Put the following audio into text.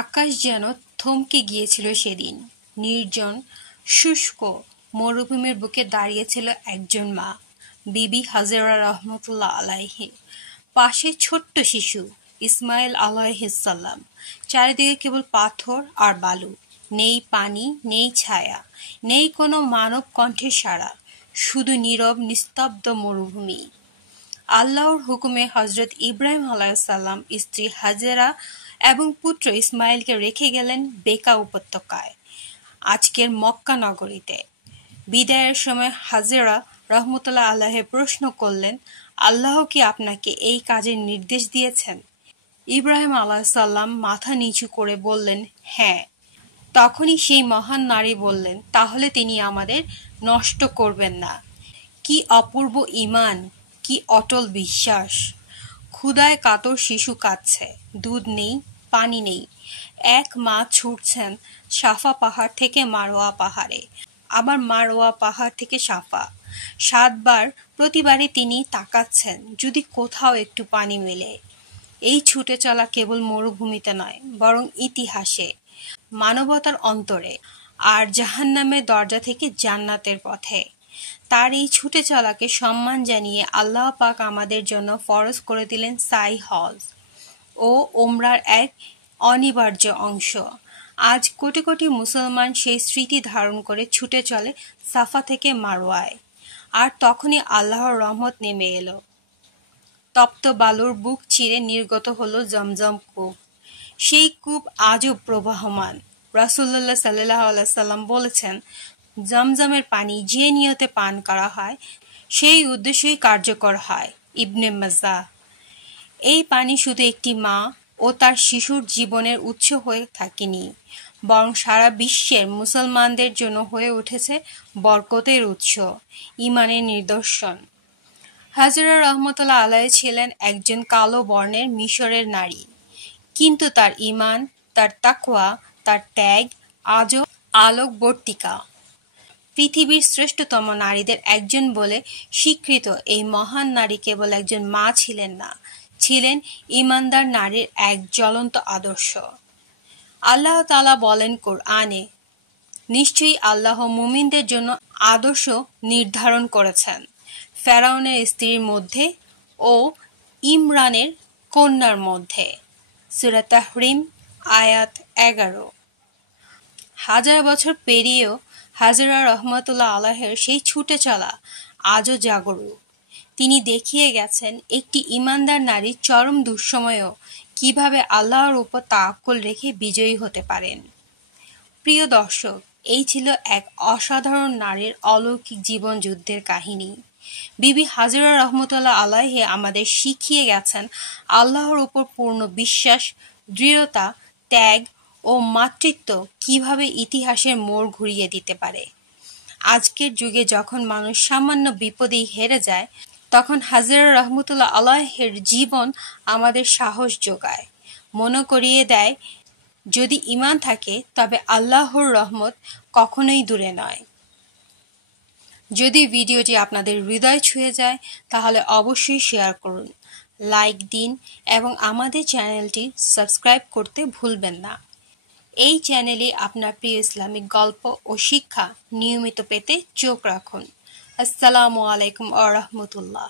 আকাশ যেন থমকে গিয়েছিল সেদিন। নির্জন শুষ্ক মরুভূমির বুকে দাঁড়িয়েছিল একজন মা, বিবি হাজেরা রহমতুল্লাহ আলাইহি। পাশে ছোট্ট শিশু ইসমাইল আলাইহিসসালাম। চারিদিকে কেবল পাথর আর বালু। নেই পানি, নেই ছায়া, নেই কোনো মানব কণ্ঠের সাড়া, শুধু নীরব নিস্তব্ধ মরুভূমি। আল্লাহর হুকুমে হযরত ইব্রাহিম আলাইহিসসালাম স্ত্রী হাজেরা এবং পুত্র ইসমাইলকে রেখে গেলেন বেকা উপত্যকায়, আজকের মক্কা নগরীতে। বিদায়ের সময় হাজেরা রহমতুল্লাহ আলাইহি প্রশ্ন করলেন, আল্লাহ কি আপনাকে এই কাজের নির্দেশ দিয়েছেন? ইব্রাহিম আলাইহিসসালাম মাথা নিচু করে বললেন, হ্যাঁ। তখনই সেই মহান নারী বললেন, তাহলে তিনি আমাদের নষ্ট করবেন না। কি অপূর্ব ঈমান, কি অটল বিশ্বাস! ক্ষুধায় কাতর শিশু কাঁদছে, দুধ নেই, পানি নেই। এক মা ছুটছেন সাফা পাহাড় থেকে মারোয়া পাহাড়ে, আবার মারোয়া পাহাড় থেকে সাফা। 7 বার, প্রতিবারই তিনি তাকাচ্ছেন যদি কোথাও একটু পানি মেলে। এই ছুটে চলা কেবল মরুভূমিতে নয়, বরং ইতিহাসে, মানবতার অন্তরে, আর জাহান্নামের দরজা থেকে জান্নাতের পথে। তার এই ছুটে চলাকে সম্মান জানিয়ে আল্লাহ পাক আমাদের জন্য ফরজ করে দিলেন সাই হজ ও ওমরার এক অনিবার্য অংশ। আজ কোটি কোটি মুসলমান সেই স্মৃতি ধারণ করে ছুটে চলে সাফা থেকে মারওয়ায়। আর তখনই আল্লাহর রহমত নেমে এলো। তপ্ত বালুর বুক চিরে নির্গত হলো জমজম কূপ। সেই কূপ আজও প্রবাহমান। রাসূলুল্লাহ সাল্লাল্লাহু আলাইহি সাল্লাম বলেছেন, জমজমের পানি যে নিয়তে পান করা হয় সেই উদ্দেশ্যেই কার্যকর হয়। ইবনে মাজাহ। এই পানি শুধু একটি মা ও তার শিশুর জীবনের উৎস হয়ে থাকেনি, বরং সারা বিশ্বের মুসলমানদের জন্য হয়ে উঠেছে বরকতের উৎস, ঈমানের নিদর্শন। হাজেরা রহমতুল্লাহ আলাইহি ছিলেন একজন কালো বর্ণের মিশরের নারী, কিন্তু তার ঈমান, তার তাকওয়া, তার ত্যাগ আজও আলোকবর্তিকা। পৃথিবীর শ্রেষ্ঠতম নারীদের একজন বলে স্বীকৃত এই মহান নারী কেবল একজন মা ছিলেন না, ছিলেন ঈমানদার নারীর এক জ্বলন্ত আদর্শ। আল্লাহ তাআলা বলেন কোরআনে, নিশ্চয়ই আল্লাহ মুমিনদের জন্য আদর্শ নির্ধারণ করেছেন ফেরাউনের স্ত্রীর মধ্যে ও ইমরানের কন্যার মধ্যে। সূরা তাহরিম আয়াত 11। হাজার বছর পেরিয়েও হাজেরা রহমতুল্লাহ আলাইহির সেই ছুটে চলা আজও জাগরুক। তিনি দেখিয়ে গেছেন একটি ঈমানদার নারী চরম দুঃসময়েও কিভাবে আল্লাহর উপর তাওয়াক্কুল রেখে বিজয়ী হতে পারেন। প্রিয় দর্শক, এই ছিল এক অসাধারণ নারীর অলৌকিক জীবন যুদ্ধের কাহিনী। বিবি হাজেরা রহমতুল্লাহ আলাইহি আমাদের শিখিয়ে গেছেন আল্লাহর উপর পূর্ণ বিশ্বাস, দৃঢ়তা, ত্যাগ ও মাতৃত্ব কিভাবে ইতিহাসের মোড় ঘুরিয়ে দিতে পারে। আজকের যুগে যখন মানুষ সামান্য বিপদেই হেরে যায়, তখন হাজেরা রহমতুল্লাহ আলাইহির জীবন আমাদের সাহস যোগায়, মনে করিয়ে দেয় যদি ঈমান থাকে তবে আল্লাহর রহমত কখনোই দূরে নয়। যদি ভিডিওটি আপনাদের হৃদয় ছুঁয়ে যায় তাহলে অবশ্যই শেয়ার করুন, লাইক দিন এবং আমাদের চ্যানেলটি সাবস্ক্রাইব করতে ভুলবেন না। এই চ্যানেলে আপনার প্রিয় ইসলামিক গল্প ও শিক্ষা নিয়মিত পেতে চোখ রাখুন। আসসালামু আলাইকুম ওয়া রাহমাতুল্লাহ।